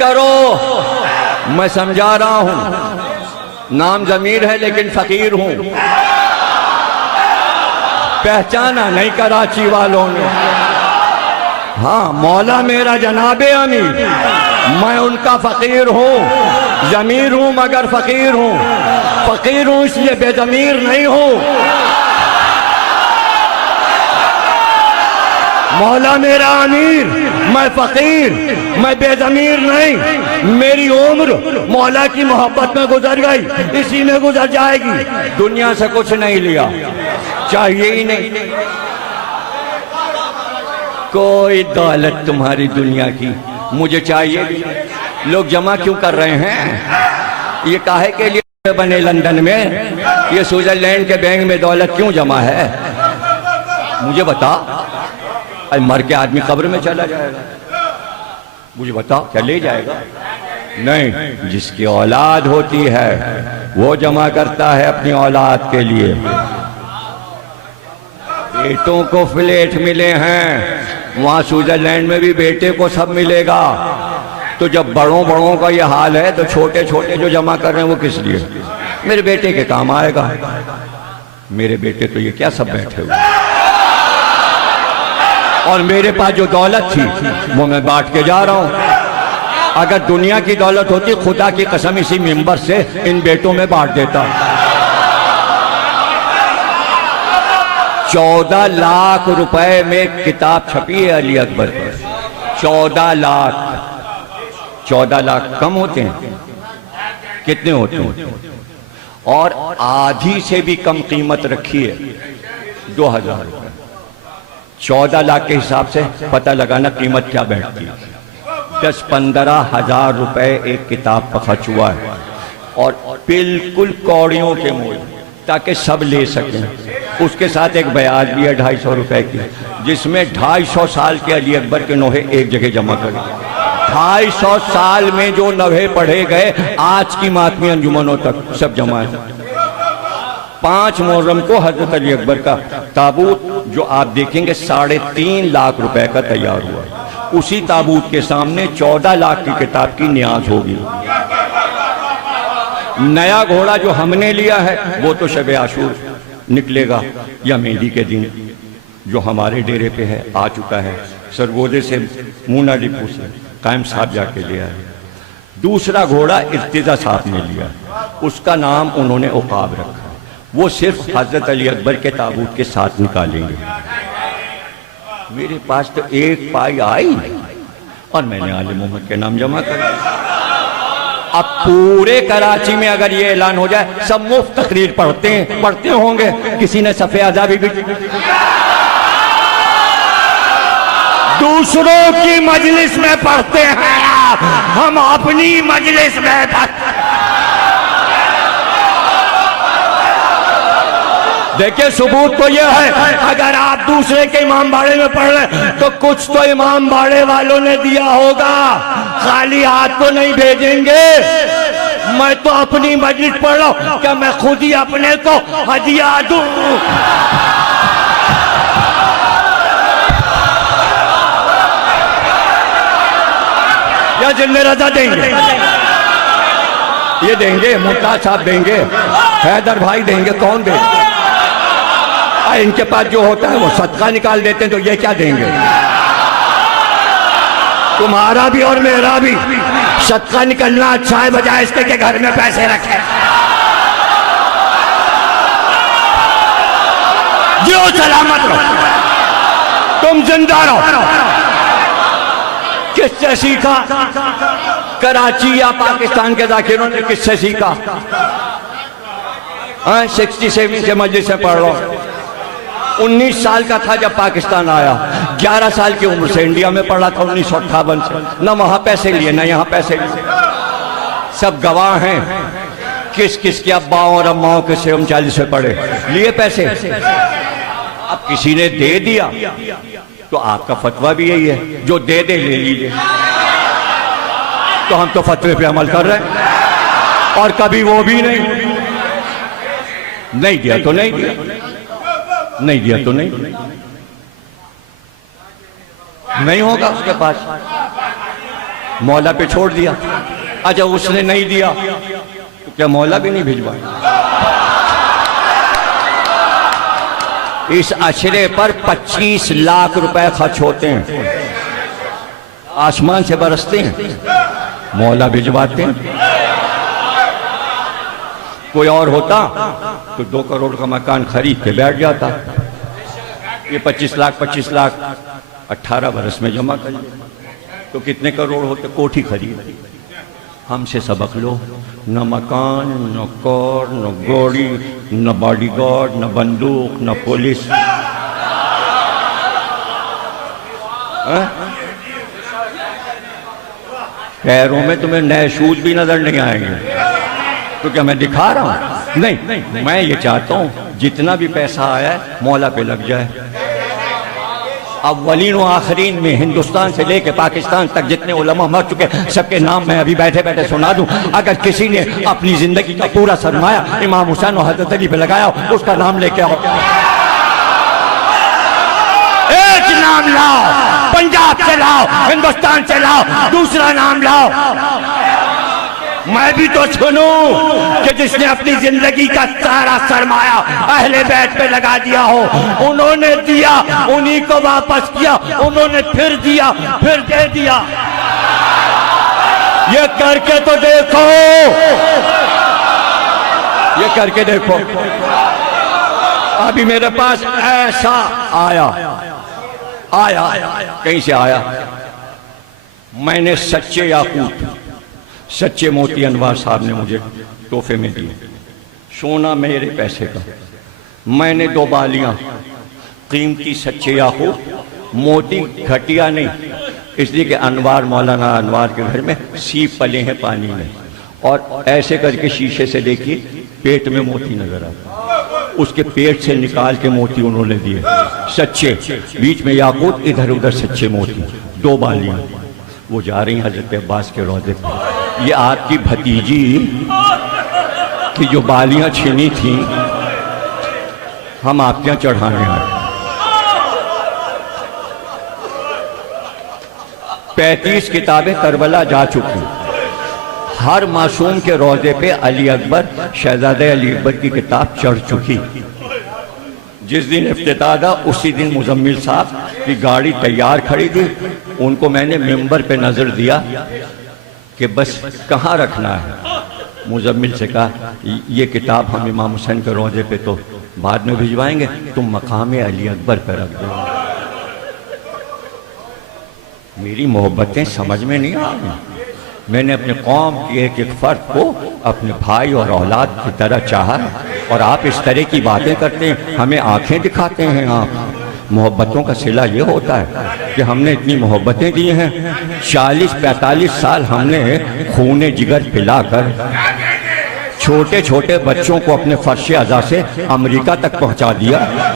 करो, मैं समझा रहा हूं। नाम जमीर है लेकिन फकीर हूं। पहचाना नहीं कराची वालों ने। हाँ, मौला मेरा जनाबे अमीर, मैं उनका फकीर हूं। जमीर हूं मगर फकीर हूं। फकीर हूं इसलिए बेजमीर नहीं हूं। मौला मेरा अमीर, मैं फकीर, मैं बेजमीर नहीं। मेरी उम्र मौला की मोहब्बत में गुजर गई, इसी में गुजर जाएगी। दुनिया से कुछ नहीं लिया, चाहिए ही नहीं। कोई दौलत तुम्हारी दुनिया की मुझे चाहिए। लोग जमा क्यों कर रहे हैं? ये काहे के लिए बने लंदन में? ये स्विट्जरलैंड के बैंक में दौलत क्यों जमा है? मुझे बता। अरे मर के आदमी कब्र में चला जाएगा, मुझे बता, क्या ले जाएगा? नहीं, जिसकी औलाद होती है वो जमा करता है अपनी औलाद के लिए। बेटों को फ्लैट मिले हैं, वहां स्विट्जरलैंड में भी बेटे को सब मिलेगा। तो जब बड़ों बड़ों का ये हाल है तो छोटे छोटे जो जमा कर रहे हैं वो किस लिए? मेरे बेटे के काम आएगा। मेरे बेटे तो ये क्या सब बैठे हुए, और मेरे पास जो दौलत थी वो मैं बांट के जा रहा हूं। अगर दुनिया की दौलत होती, खुदा की कसम इसी मिंबर से इन बेटों में बांट देता। 14 लाख रुपए में किताब छपी है अली अकबर पर। 14 लाख। 14 लाख कम होते हैं? कितने होते हैं? और आधी से भी कम कीमत रखी है 2000 रुपए। 14 लाख के हिसाब से पता लगाना कीमत क्या बैठती है। 10-15 हजार रुपए एक किताब का खर्च हुआ है, और बिल्कुल कौड़ियों के मूल, ताकि सब ले सकें। उसके साथ एक ब्याज भी है 250 रुपए की, जिसमें 250 साल के अली अकबर के नोहे एक जगह जमा करें। 250 साल में जो नोहे पढ़े गए आज की मातमी अंजुमनों तक सब जमा है। 5 मुहर्रम को हजरत अली अकबर का ताबूत जो आप देखेंगे 3.5 लाख रुपए का तैयार हुआ। उसी ताबूत के सामने 14 लाख की किताब की न्याज होगी। नया घोड़ा जो हमने लिया है वो तो शब आशूर निकलेगा या मेहंदी के दिन, जो हमारे डेरे पे है, आ चुका है। सरगोदे से मूना डिपू से कायम साहब जाके लिया है। दूसरा घोड़ा इर्तिजा साहब ने लिया, उसका नाम उन्होंने उकाब रखा। वो सिर्फ हजरत अली अकबर के ताबूत के साथ निकालेंगे। मेरे पास तो एक पाई आई और मैंने आले मोहम्मद के नाम जमा कर दिया। अब पूरे कराची में अगर ये ऐलान हो जाए सब मुफ्त तकरीर पढ़ते होंगे। किसी ने सफ़े आज़ादी भी दूसरों की मजलिस में पढ़ते हैं, हम अपनी मजलिस में पढ़ते। देखिए सबूत तो यह है, अगर आप दूसरे के इमाम बाड़े में पढ़ रहे तो कुछ तो इमाम बाड़े वालों ने दिया होगा, खाली हाथ तो नहीं भेजेंगे। मैं तो अपनी मजलिस पढ़ रहा हूं, क्या मैं खुद ही अपने को हदिया दूं? या जिन्ने रजा देंगे? ये देंगे, मुमताज साहब देंगे, हैदर भाई देंगे, कौन देंगे? इनके पास जो होता है वो सदका निकाल देते हैं, तो ये क्या देंगे? तुम्हारा भी और मेरा भी सदका निकलना अच्छा है, बजाय इसके के घर में पैसे रखे। जो सलामत रहो, तुम जिंदा रहो। किससे सीखा? कराची या पाकिस्तान के जाकिरों ने किससे सीखा? 67 के मजलिस से पढ़ लो। 19 साल का था जब पाकिस्तान आया, 11 साल की उम्र से इंडिया में पढ़ा था 1958 से। न वहां पैसे लिए न यहाँ पैसे लिए, सब गवाह हैं। किस किस के अब्बाओं और अम्माओं के से 39 में पढ़े, लिए पैसे। अब किसी ने दे दिया तो आपका फतवा भी यही है, जो दे दे ले लीजिए। तो हम तो फतवे पे अमल कर रहे हैं, और कभी वो भी नहीं दिया तो नहीं दिया, नहीं दिया तो नहीं होगा उसके पास। मौला पे छोड़ दिया। अच्छा उसने नहीं दिया तो क्या मौला भी नहीं भिजवाया? इस अशरे पर 25 लाख रुपए खर्च होते हैं, आसमान से बरसते हैं, मौला भिजवाते हैं। कोई और होता तो 2 करोड़ का मकान खरीद के बैठ जाता। ये 25 लाख 18 बरस में जमा कर लिया तो कितने करोड़ होते? कोठी खरीद। हमसे सबक लो, न मकान, न कार, न गाड़ी, न बॉडीगार्ड, न बंदूक, न पुलिस। पैरों में तुम्हें नए शूज भी नजर नहीं आएंगे। तो क्या मैं दिखा रहा हूं? नहीं, मैं ये चाहता हूं जितना भी पैसा आया है मौला पे लग जाए। अव्वलीन व आखिरीन में हिंदुस्तान से लेके पाकिस्तान तक जितने उलमा मर चुके सबके नाम मैं अभी बैठे बैठे सुना दूं। अगर किसी ने अपनी जिंदगी का पूरा सरमाया इमाम हुसैन और हजरत अली पे लगाया उसका नाम लेके आओ। एक नाम लाओ, पंजाब से लाओ, हिंदुस्तान से लाओ, दूसरा नाम लाओ। मैं भी तो सुनूं कि जिसने अपनी जिंदगी का सारा सरमाया अहले बैत पे लगा दिया हो, उन्होंने दिया, उन्हीं को वापस किया, उन्होंने फिर दिया, फिर दे दिया। ये करके तो देखो, ये करके देखो। अभी मेरे पास ऐसा आया कहीं से आया, मैंने सच्चे याकूत, सच्चे मोती अनवार साहब ने मुझे तोहफे में दिए। सोना मेरे पैसे का। मैंने 2 बालियां कीमती सच्चे याकूत, मोती घटिया नहीं, इसलिए कि अनवार, मौलाना अनवार के घर में सीप पले हैं पानी में, और ऐसे करके शीशे से देखिए पेट में मोती नजर आता, उसके पेट से निकाल के मोती उन्होंने दिए सच्चे, बीच में याकूत, इधर उधर सच्चे मोती। 2 बालियां वो जा रही हैं हजरत अब्बास के रोज़े पर। ये आपकी भतीजी की जो बालियां छीनी थी हम आपके यहाँ चढ़ाने आए। 35 किताबें करबला जा चुकी। हर मासूम के रोज़े पे अली अकबर, शहजादे अली अकबर की किताब चढ़ चुकी। जिस दिन इफ्तिताह था उसी दिन मुजम्मिल साहब की गाड़ी तैयार खड़ी थी, उनको मैंने मिंबर पे नजर दिया कि बस कहाँ रखना है। मुजम्मिल से कहा ये किताब हम इमाम हुसैन के रोज़े पे तो बाद में भिजवाएंगे, तुम मकाम अली अकबर पर रख दो। मेरी मोहब्बतें समझ में नहीं आ रही। मैंने अपने कौम के एक फर्द को अपने भाई और औलाद की तरह चाहा, और आप इस तरह की बातें करते हैं, हमें आंखें दिखाते हैं। आप मोहब्बतों का सिला ये होता है कि हमने इतनी मोहब्बतें दी हैं, 40-45 साल हमने खूने जिगर पिलाकर छोटे छोटे बच्चों को अपने फर्श अज़ा से अमेरिका तक पहुंचा दिया।